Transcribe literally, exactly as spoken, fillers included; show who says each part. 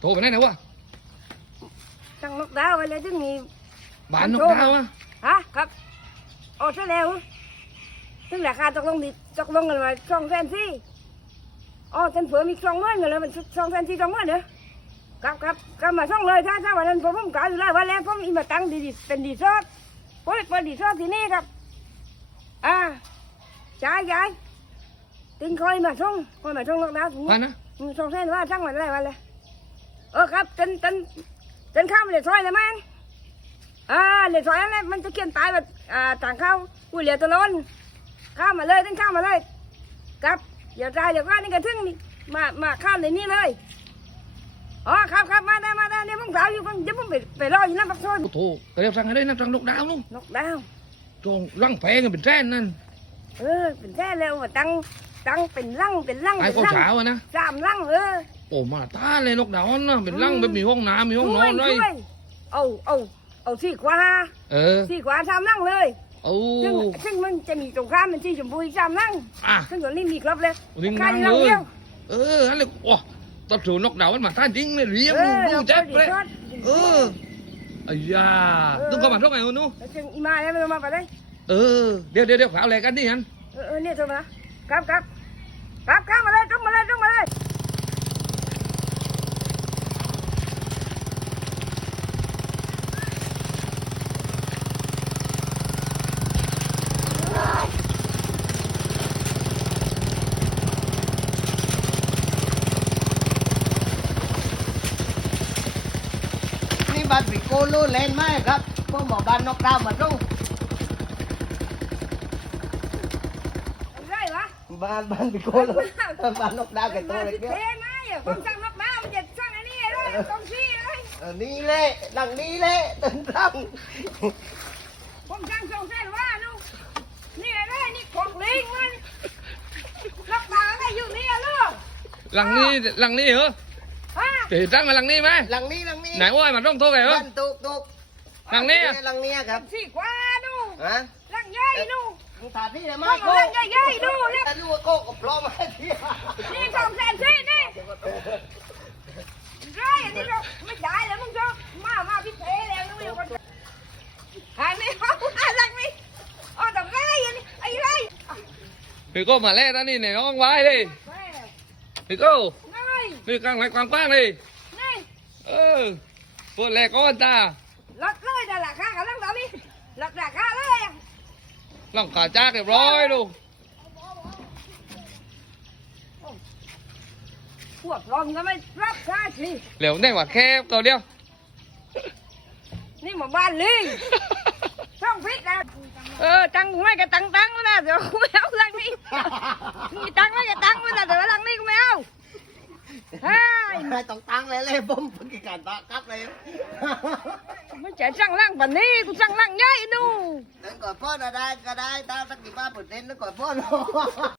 Speaker 1: โทรไปไหนนะวะ
Speaker 2: ตั้งนกดาวไว้เลยถึงมี
Speaker 1: บ้านนกดาวอะ
Speaker 2: ฮะครับโอ้ใช่แล้วถึงราคาตกลงดิตกลงกันมาสองแสนสี่อ๋อฉันเผื่อมีสองหมื่นกันเลยมันสองแสนสี่สองหมื่นเนอะครับครับก็มาส่งเลยถ้าถ้าวันนั้นผมผมกล่าวอยู่แล้ววันแรกผมอีมาตั้งดีดีเป็นดีซอสผมเปิดดีซอสที่นี่ครับอ่าใช่ใช่ติงคอยมาส่งคอยมาส่งนกดาวถึง
Speaker 1: บ้านนะ
Speaker 2: สองแสนว่าช่างวันอะไรวันเลยเออครับจนจนจนข้ามเลยซอยเลยมั้งอ่าเลยซอยอะไรมันจะเขียนตายแบบอ่าต่างเข้าอุ้ยเหลือตะลนข้ามมาเลยต้องข้ามมาเลยครับเดี๋ยวใจเดี๋ยวก็นี่กระทึ่งมามาข้ามในนี้เลยอ๋อครับครับมาได้มาได้เนี่ยผมสาวอยู่เดี๋ยวผมไปไปรออยู่น้ำปักซอย
Speaker 1: โทรก็เรียกสั่งให้ได้นักสั่งนกดาวนู่น
Speaker 2: นกดาว
Speaker 1: ตรงร่างแพงกันเป็นแสนนั่น
Speaker 2: เออเป็นแท้แล้วว่าตั้งตั้งเป็นลังเป็นลัง
Speaker 1: ไอ้
Speaker 2: เป็น
Speaker 1: ข้าว
Speaker 2: ลัง
Speaker 1: เช้าอะนะ
Speaker 2: สามลังเออ
Speaker 1: โอ้มาตาเลยนกดาวนะเป็นร่างแบบมีห้องน้ำมีห้องนอนเลย
Speaker 2: ช่วยเอาเอาเอาสี่ขวา
Speaker 1: เออ
Speaker 2: สี่ขวาสามลังเลย
Speaker 1: โอ้
Speaker 2: ซึ่งซึ่งมันจะมีตรงข้ามมันที่ชมพูอีกสามลัง
Speaker 1: อ่ะ
Speaker 2: ซึ่งตัวนี้มีครบเลย
Speaker 1: ลิง
Speaker 2: ค่า
Speaker 1: นั่ง
Speaker 2: ที่
Speaker 1: เล
Speaker 2: เรา
Speaker 1: ย
Speaker 2: เดียว
Speaker 1: เอออันเลยโอ้ตอนถูนกดาวมันมาท่าจริงเลยเรียง
Speaker 2: เอ
Speaker 1: ดู
Speaker 2: อ
Speaker 1: ดูแจ๊บเลย
Speaker 2: เรา
Speaker 1: เออไอ้ยาต้องเข้ามาท่องไงวะนู้
Speaker 2: แล้วจึงอีมาแล้วมันมาไปได้
Speaker 1: เออเดี๋ยวเดี๋ยวเดี๋ยวข่าวอะไรกันดิฮัน
Speaker 2: เออเออเนี่ยโทรมาครับครับครับครับมาเลยตรงมาเลยตรงมาเลย
Speaker 3: นี่บ้านปิโกโลเลนไหมครับพวกหมอบ้านนกดาวมาตรง
Speaker 2: อะไรวะ
Speaker 3: บ้านบ้านปิโกโลบ้านนกดาวแกตัวเล็ก
Speaker 2: เท
Speaker 3: เนี่ย
Speaker 2: ไหมอ่ะผมสั่งนกดาวมันจะสั่งอันนี้เลยตรงที่เลย
Speaker 3: เออนี่เลยหลังนี้เลยตึงตั้ง
Speaker 2: ผมสั่งสองเส้นว่าลูกนี่อะไรนี่ของลิงมันนกดาวอะไรอยู่นี่ลูก
Speaker 1: หลังนี้หลังนี้เหรอ
Speaker 2: ฮะ
Speaker 1: เดี๋ยวตั้งมาหลังนี้ไหม
Speaker 3: หลังนี้หลังนี้
Speaker 1: ไหนว่ามาต้องโทรไงเหรอ
Speaker 3: บ้านตุกตุก
Speaker 1: หลังนี้อะ
Speaker 3: หลังนี้ครับ
Speaker 2: สี่ขวาลูก
Speaker 3: ฮะ
Speaker 2: ลังใหญ่ลูก
Speaker 3: มึงถ่ายที่ไหน
Speaker 2: ไม่
Speaker 3: ไม่
Speaker 2: โก
Speaker 3: โก้
Speaker 2: งใหญ่ๆดูเนี่ย
Speaker 3: แต่ดูว่าโก้กับพร้อมมาที่
Speaker 2: นี่สองแสนสี่นี่ไรอันนี้เราไม่ได้แล้วมึงจะมามาพิเศษแล้วมึงคนหายไม่เอาอะไรไม่อ๋อแต่ไรอันนี้ไอ้ไร
Speaker 1: พี่โก้มาแล้วนะนี่ในน้องไว้เลย
Speaker 2: ไม่
Speaker 1: พี่โก้
Speaker 2: ไม่
Speaker 1: นี่กลางไหนกว้างๆเลย
Speaker 2: นี่
Speaker 1: เออปวดแรกก้อนตา
Speaker 2: ลดเลยแต่ราคากันแล้วตอนนี้ลดราคาเลยอ่ะ
Speaker 1: ลองขาจ้าเรียบร้อยลูก
Speaker 2: พวกรองก็ไม่รับค่าสิ
Speaker 1: เหลวแน่กว่าแคบตัวเดียว
Speaker 2: นี่หมู่บ้านลิงช่องฟิตนะเออตังค์ไม่ก็ตังค์ตังค์นะเดี๋ยวกูไม่เอาหลังนี้มีตังค์ไม่ก็ตังค์นะเดี๋ยวหลังนี้กูไม่เอาเฮ้ย
Speaker 3: ไม่ต้องตั้งเลยเลยผมเพิ่งการตากับเลย
Speaker 2: ไม่ใช่สั่งหลังปันนี้กูสั่งหลังใหญ่ดู
Speaker 3: นั่นก่อนพ่อได้ก็ได้ถ้าสักกี่บ้าเปอร์เซ็นต์นั่นก่อนพ่อ